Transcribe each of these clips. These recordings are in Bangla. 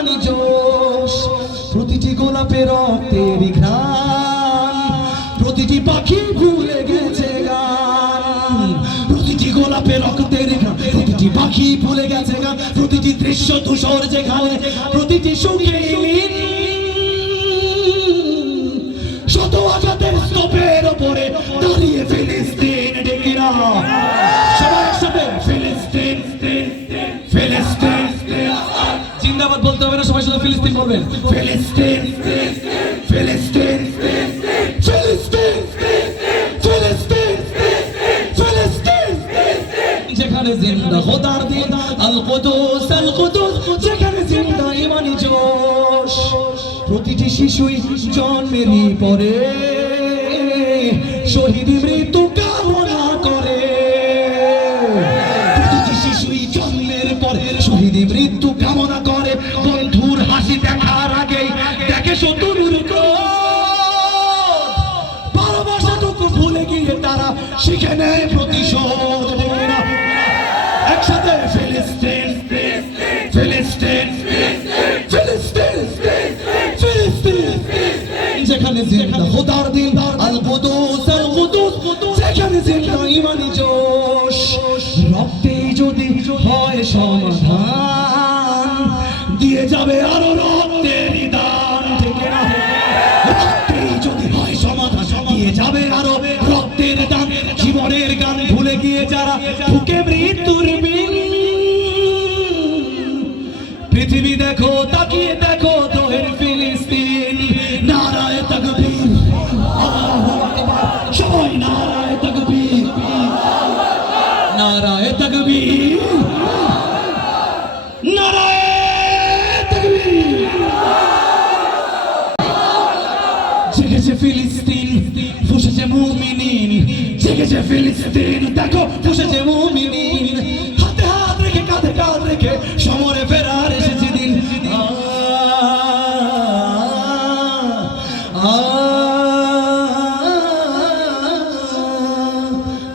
ইমানি জোশ, প্রতিটি গোলাপের রক্তের ঘ্রাণ, প্রতিটি পাখি ভুলে গেছে গান, প্রতিটি গোলাপের রক্তের ঘ্রাণ, প্রতিটি পাখি ভুলে গেছে গান, প্রতিটি দৃশ্য ধূসর যেখানে, প্রতিটি সুখে শত আঘাতের স্তূপের উপরে দাঁড়িয়ে ফিলিস্তিন ডেকে না সবাই একসাথে ফিলিস্তিন ফিলিস্তিন জিন্দাবাদ বলতে হবে না, সবাই শুধু ফিলিস্তিন বলবেন, ফিলিস্তিন ফিলিস্তিন ফিলিস্তিন ফিলিস্তিন ফিলিস্তিন যেখানে জিন্দা খোদার দিন আল কুদুস যেখানে জিন্দা ইমানি জোশ, প্রতিটি শিশুই জন্মেরই পরে শহীদ মৃত্যু কামনা করে, প্রতিটি শিশুই জন্মের পরে শহীদ মৃত্যু কামনা করে, বন্ধুর হাসি দেখার আগেই দেখে শত্রুর ক্রোধ, ভালোবাসাটুকু ভুলে গিয়ে তারা শিখে নেয় প্রতিশোধ। একসাথে ফিলিস্তিন ফিলিস্তিন ফিলিস্তিন ফিলিস্তিন যেখানে জিন্দা খোদার দিন আল কুদুস যেখানে জিন্দা ইমানি জোশ, রক্তেই যদি হয় সমাধান দিয়ে যাবে আরো রক্তের দান, ঠিক না? রক্তেই যদি হয় সমাধান দিয়ে যাবে আরো রক্তের দান, জীবনের গান ভুলে গিয়ে যারা বুকে মৃত্যুর বিন, পৃথিবী দেখো তাকিয়ে দেখো দোহের ফিলিস্তিন, নারায়ে তাকবীর আল্লাহু আকবার, সবাই নারায়ে তাকবীর নারায়ে তাকবীর নারায়ে তাকবীর। জেগেছে ফিলিস্তিন ফুঁসেছে মুমিনিন, জেগেছে ফিলিস্তিন দেখো ফুঁসেছে মুমিনিন, হাতে হাত রেখে কাঁধে কাঁধ রেখে সমরে ফেরার এসেছে দিন,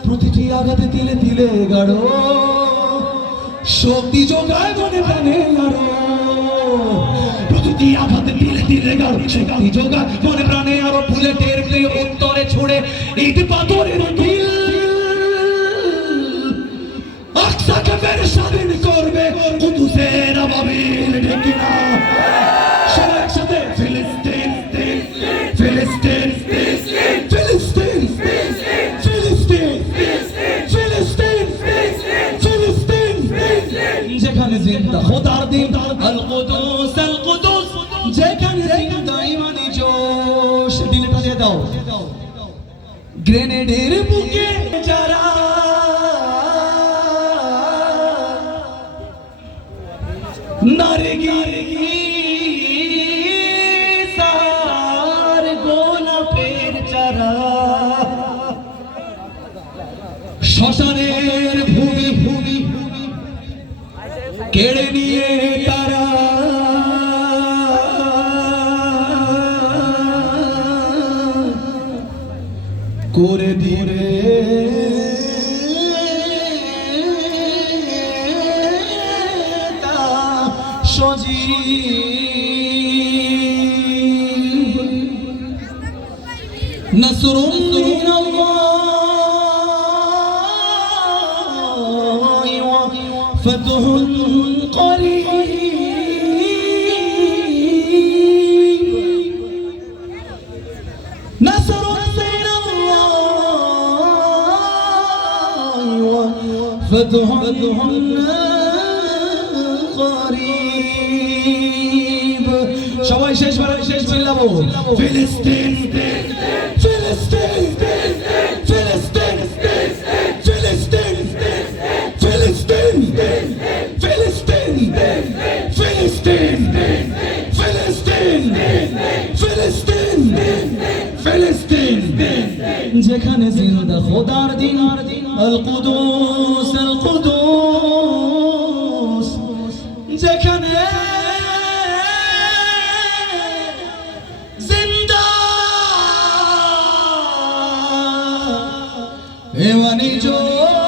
প্রতিটি আঘাতে তিলে তিলে গাড়ো শক্তি যোগায় মনে প্রাণে আরো, প্রতিটি আঘাতে তিলে তিলে গাড়ো শক্তি যোগায় মনে প্রাণে আরো, বুলেটের প্রিয় উত্তরে ছুড়ে ইট পাথরের ঢিল, আকসাকে ফের স্বাধীন করবে কুদুসের আবাবিল, ঠিক না? সবাই একসাথে ফিলিস্তিন ফিলিস্তিন ফিলিস্তিন ফিলিস্তিন ফিলিস্তিন ফিলিস্তিন যেখানে জিন্দা খোদার দিন আল কুদুস যেখানে জিন্দা ইমানি জোশ, দিলে তালিয়ে দাও। গ্রেনেডের বুকে যারা নারগিসার গোলাপের চারা, শ্মশানের ভূমি কেড়ে নিয়ে তারা করে দিবে সজীব, নসরুম মিনাল্লাহি ওয়া ফাতহুন করিব, নসরুম মিনাল্লাহি ওয়া ফাতহুন সবাই শেষবার শেষ চিল্লাবো ফিলিস্তিন ফিলিস্তিন ফিলিস্তিন ফিলিস্তিন ফিলিস্তিন ফিলিস্তিন ফিলিস্তিন ফিলিস্তিন ফিলিস্তিন ফিলিস্তিন যেখানে জিন্দা খোদার দিন আল কুদুস যেখানে জিন্দা ইমানি জোশ।